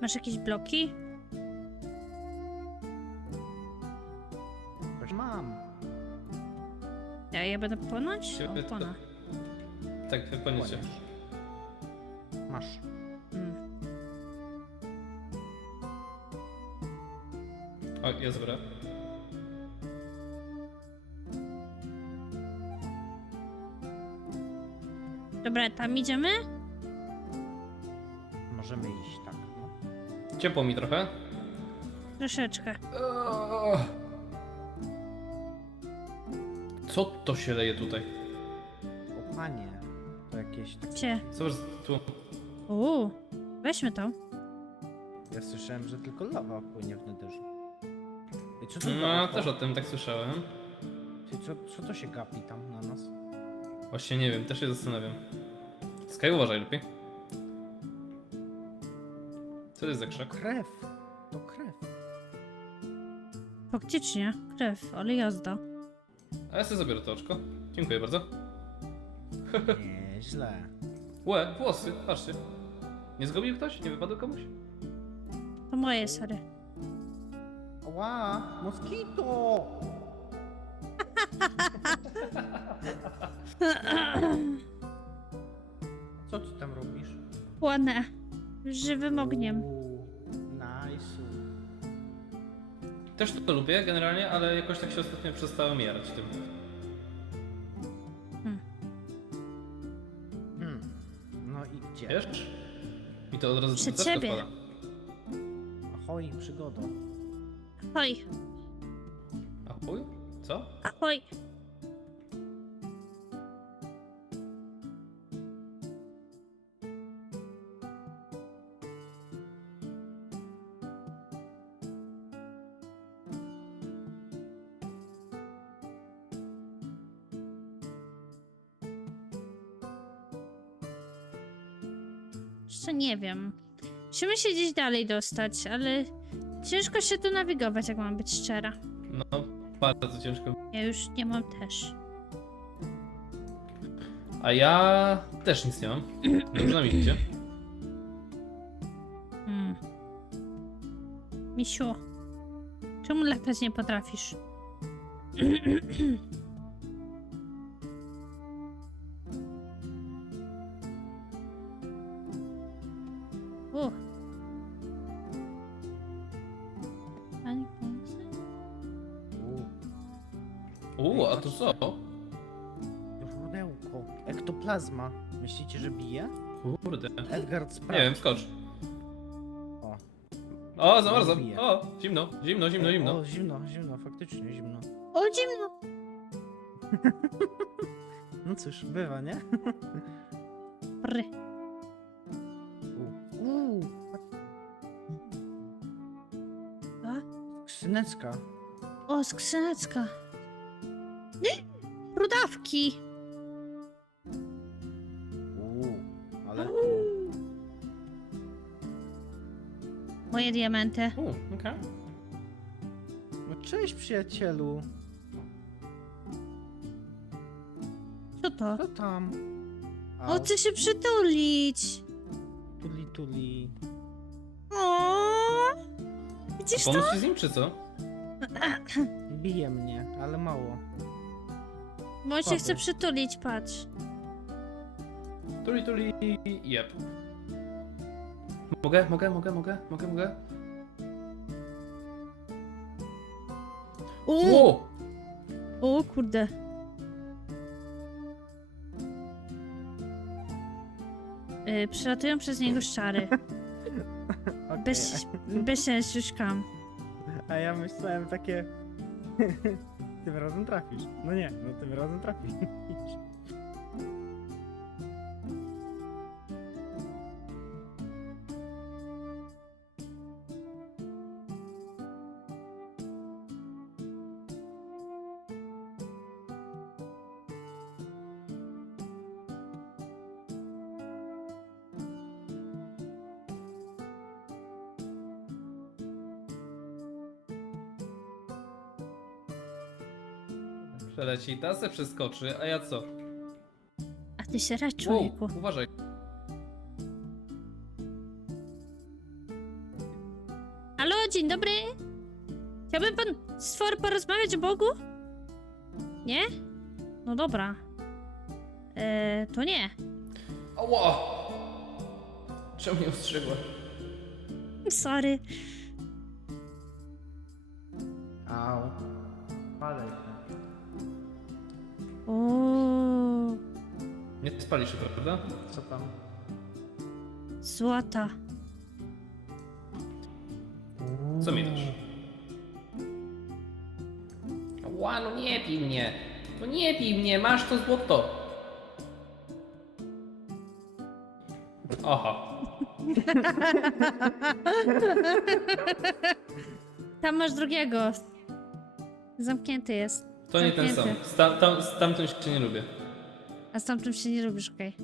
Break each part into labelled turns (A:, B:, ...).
A: Masz jakieś bloki?
B: Mam.
A: Ja, ja będę płynąć?
C: Ciebie
A: O,
C: to-
A: płynę.
C: Tak, wypłyniecie.
B: Masz.
A: Mm.
C: O, jest dobra.
A: Dobra, tam idziemy?
B: Możemy iść, tak.
C: Ciepło mi trochę.
A: Troszeczkę.
C: Co to się leje tutaj?
B: O panie. To jakieś...
A: Gdzie?
C: Zobacz, tu.
A: Uuu, weźmy to.
B: Ja słyszałem, że tylko lawa płynie w nederzu. I co to
C: No,
B: za
C: też o tym tak słyszałem.
B: Ty, co, co to się gapi tam na nas?
C: Właśnie nie wiem, też się zastanawiam. Sky, uważaj lepiej. Co to jest za krzak?
B: Krew. To krew.
A: Faktycznie, krew, ale jazda.
C: A ja sobie zabiorę to oczko. Dziękuję bardzo.
B: Nieźle.
C: Łe, włosy, patrzcie. Nie zgubił ktoś? Nie wypadł komuś?
A: To moje, sorry.
B: Ła, moskito! Co ty tam robisz?
A: Płonę. Żywym ogniem.
B: Uuu, Nice.
C: Też to lubię generalnie, ale jakoś tak się ostatnio przestałem jarać tym.
B: Hmm. No i gdzie?
C: Wiesz? I to od razu
A: Przy
C: serce
A: ciebie.
B: Ahoj, przygodo.
A: Ahoj,
C: A chuj? Co?
A: ahoj. Jeszcze nie wiem. Musimy się gdzieś dalej dostać, ale ciężko się tu nawigować, jak mam być szczera.
C: No, bardzo ciężko.
A: Ja już nie mam też.
C: A ja też nic nie mam. Dobrze nam idzie.
A: Hmm. Misiu, czemu latać nie potrafisz?
B: Uuu,
C: Uuu, a to co?
B: źródełko. Ektoplazma. Myślicie, że bije?
C: Kurde.
B: Edgard sprawdź.
C: Nie wiem, skocz.
B: O.
C: O, zamarzam.
B: Bije.
C: O, zimno, zimno, zimno, zimno.
B: O, zimno, zimno, faktycznie zimno.
A: O, zimno!
B: No cóż, bywa, nie?
A: Ry.
B: Uuu.
A: A?
B: Skrzyneczka.
A: O, skrzyneczka. Rudawki!
B: Uuu, ale
A: Moje diamenty.
C: Uuu, okej.
B: No cześć przyjacielu.
A: Co to?
B: Co tam?
A: O, chcę się przytulić.
B: Tuli, tuli.
A: O! Widzisz to?
C: Pomóc ci z nim, czy co?
B: Bije mnie, ale mało.
A: Bo on się chce przytulić, patrz.
C: Tuli, tuli, jep. Mogę, mogę, mogę, mogę, mogę, mogę?
A: O,
C: Ło!
A: o kurde. Yy, przelatują przez niego szczary.
B: Okej,
A: Bez, bez sensu szkam.
B: a ja myślałem takie... tym razem trafisz. No nie, no tym razem trafisz.
C: Przeleci, ta se przeskoczy, a ja co?
A: A ty się radź,
C: Wow,
A: człowieku.
C: uważaj.
A: dzień dobry. Chciałby pan stwór porozmawiać o Bogu? Nie? No dobra. Eee, to nie.
C: Ała! Czemu mnie ostrzegła?
A: Sorry.
B: Au. Padaj.
A: O,
C: Nie spali się, prawda?
B: Co tam?
A: złota.
C: Co mi dasz? Ła, no nie pij mnie! No nie pij mnie, masz to złoto! Aha.
A: Tam masz drugiego. Zamknięty jest.
C: To nie ten sam.
A: Zamknięty.
C: Tam, tamtym się nie lubię.
A: A z tamtym się nie lubisz, okej.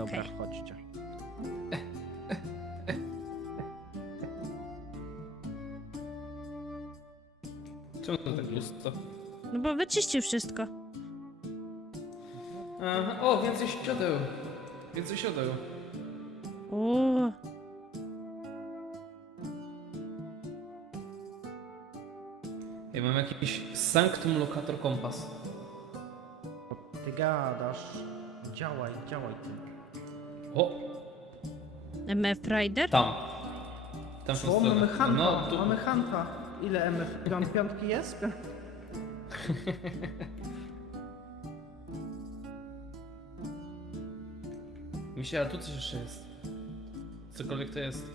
B: Dobra,
A: Okej.
B: chodźcie.
C: Czemu to tak pusto?
A: No bo wyczyścił wszystko.
C: Aha. O, więcej siodeł. Więcej siodeł.
A: O,
C: Ja mam jakiś Sanctum Locator Kompas.
B: Ty gadasz. Działaj, działaj ty.
C: O,
A: MF Rider?
C: tam. Tam w tą
B: O,
C: stronę.
B: mamy Hanta,
C: No, tu.
B: mamy Hanta. Ile MF? Piąt, piątki jest? Piąt...
C: Misia, a tu coś jeszcze jest. Cokolwiek to jest.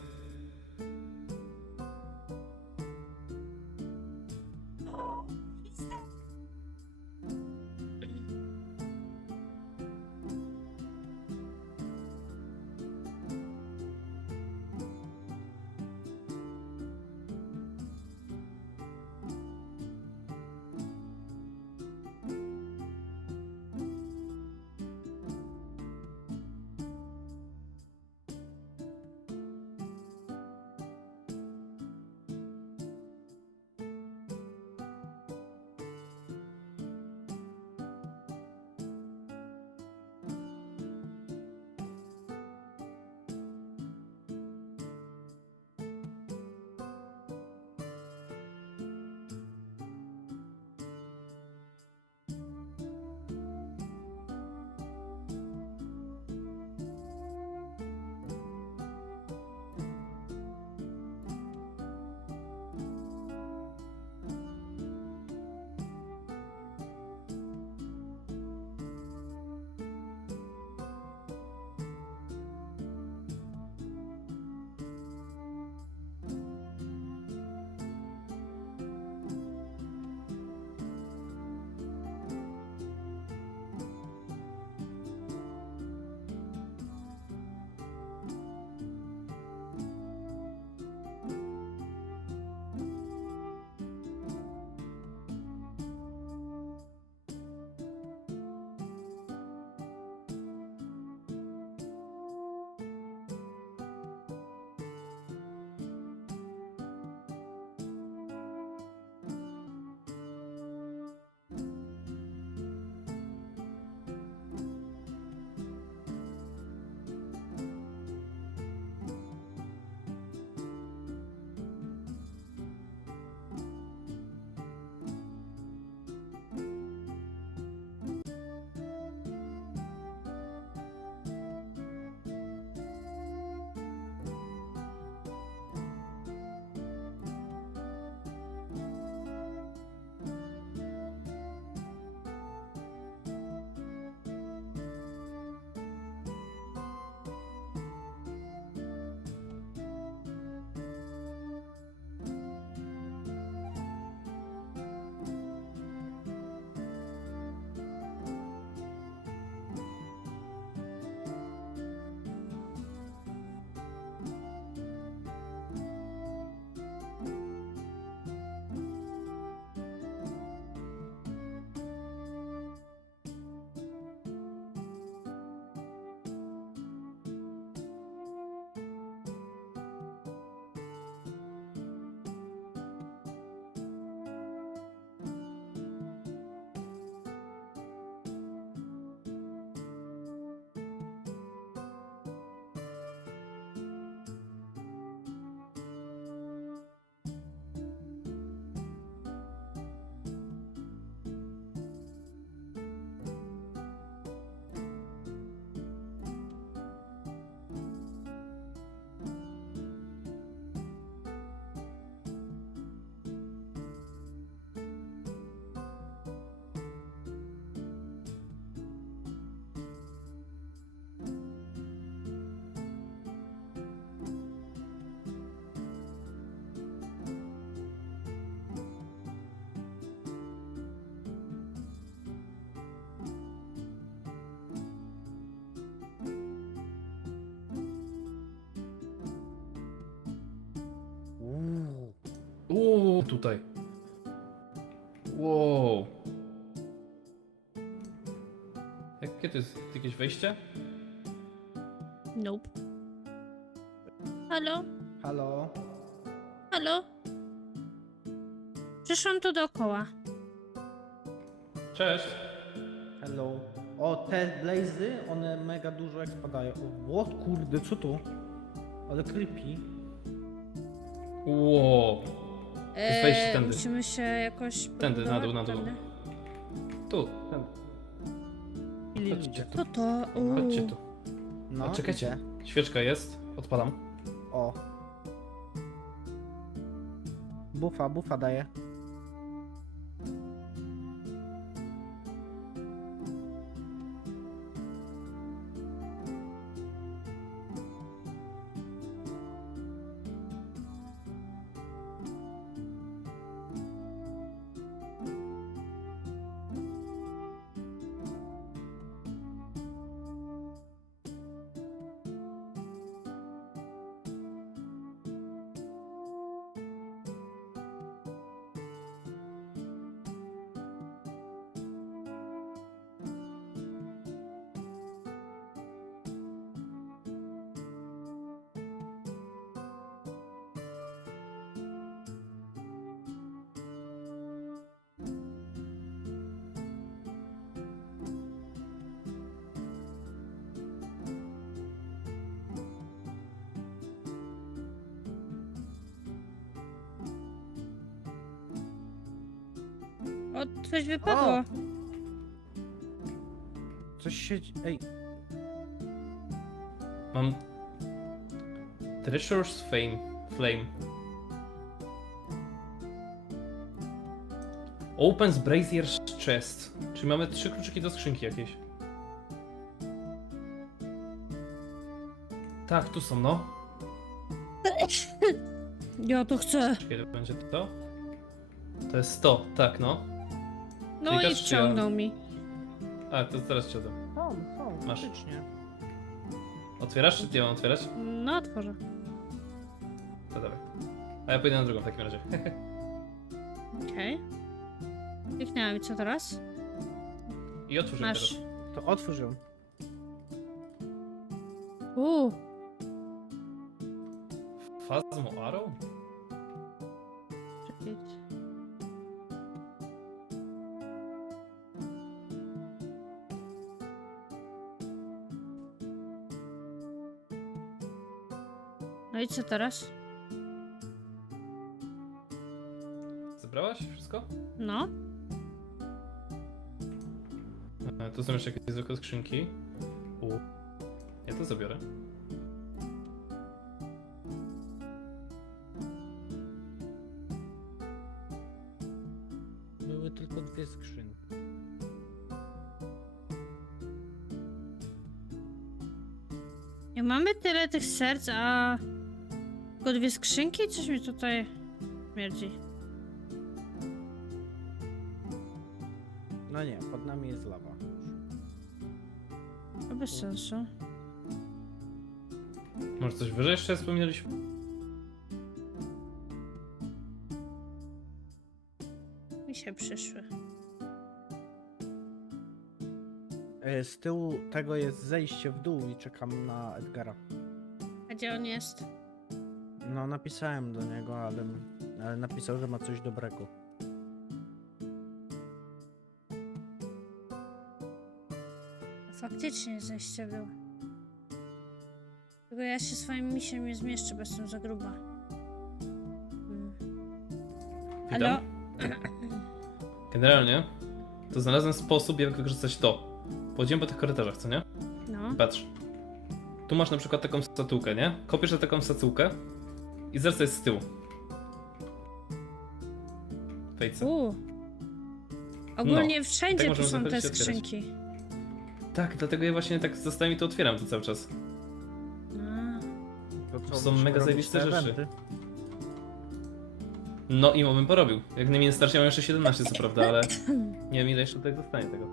C: Tutaj. Wow. Jakie to jest jakieś wejście?
A: Nope. Halo?
B: Halo?
A: Halo? Przyszłam tu dookoła.
C: Cześć.
B: Hello. O, te blazy, one mega dużo jak spadają. O, what, kurde, co to? Ale creepy.
C: Wow. Jest wejście tędy.
A: Musimy się jakoś...
C: Tędy, na dół, na dół.
A: tędy.
C: Tu. ten.
B: Ili
C: Chodźcie.
B: ludzie.
A: Co to? Uuu.
C: Chodźcie tu.
B: No,
C: A czekajcie.
B: idzie.
C: Świeczka jest. Odpalam.
B: O. Bufa, bufa daje.
A: O, coś wypadło.
B: O! Coś się... Ej,
C: Mam... Treasure's Fame. Flame. Opens Brazier's Chest. Czyli mamy trzy kluczyki do skrzynki jakiejś. Tak, tu są, no.
A: Ja to chcę.
C: Kiedy będzie to? To jest 100, tak, no.
A: No
C: Klikasz,
A: i wciągnął mi.
C: A, to teraz ci oddam.
B: są, są,
C: Masz.
B: faktycznie.
C: Otwierasz, czy ty ją otwierać?
A: No otworzę.
C: To dawaj. A ja pójdę na drugą w takim razie.
A: Okej. Kliknęłam i co teraz?
C: I otwórz ją
A: Masz.
C: teraz.
B: To otwórz ją.
A: Uuu.
C: Phasmo Arrow?
A: Czekaj. I co teraz?
C: Zebrałaś wszystko?
A: No.
C: E, Tu są jeszcze jakieś zwykłe skrzynki. U. Ja to zabiorę.
B: Były tylko dwie skrzynki.
A: I mamy tyle tych serc, a tylko dwie skrzynki? Coś mi tutaj śmierdzi.
B: No nie, pod nami jest lawa.
A: To bez sensu.
C: Może coś wyżej jeszcze wspomnieliśmy?
A: Mi się przyszły.
B: E, Z tyłu tego jest zejście w dół i czekam na Edgara.
A: A gdzie on jest?
B: No, napisałem do niego, ale, ale napisał, że ma coś dobrego.
A: Faktycznie zejście był. Tylko ja się swoim misiem nie zmieszczę, bo jestem za gruba.
C: Witam.
A: Halo?
C: Generalnie to znalazłem sposób, jak wykorzystać to. Pochodziłem po tych korytarzach, co nie?
A: No.
C: Patrz. Tu masz na przykład taką statułkę, nie? Kopiesz na taką statułkę i zaraz jest z tyłu. Fejce.
A: U. Ogólnie
C: No.
A: wszędzie
C: tak
A: tu są te
C: otwierać.
A: skrzynki.
C: Tak, dlatego ja właśnie tak zostałem i to otwieram to cały czas.
B: To co,
C: Są
B: musimy
C: mega
B: robić
C: zajebiste
B: te
C: rzeczy.
B: eventy?
C: No i bym porobił. Jak najmniej starszy, ja mam jeszcze 17 co prawda, ale nie wiem ile jeszcze tutaj zostanie tego.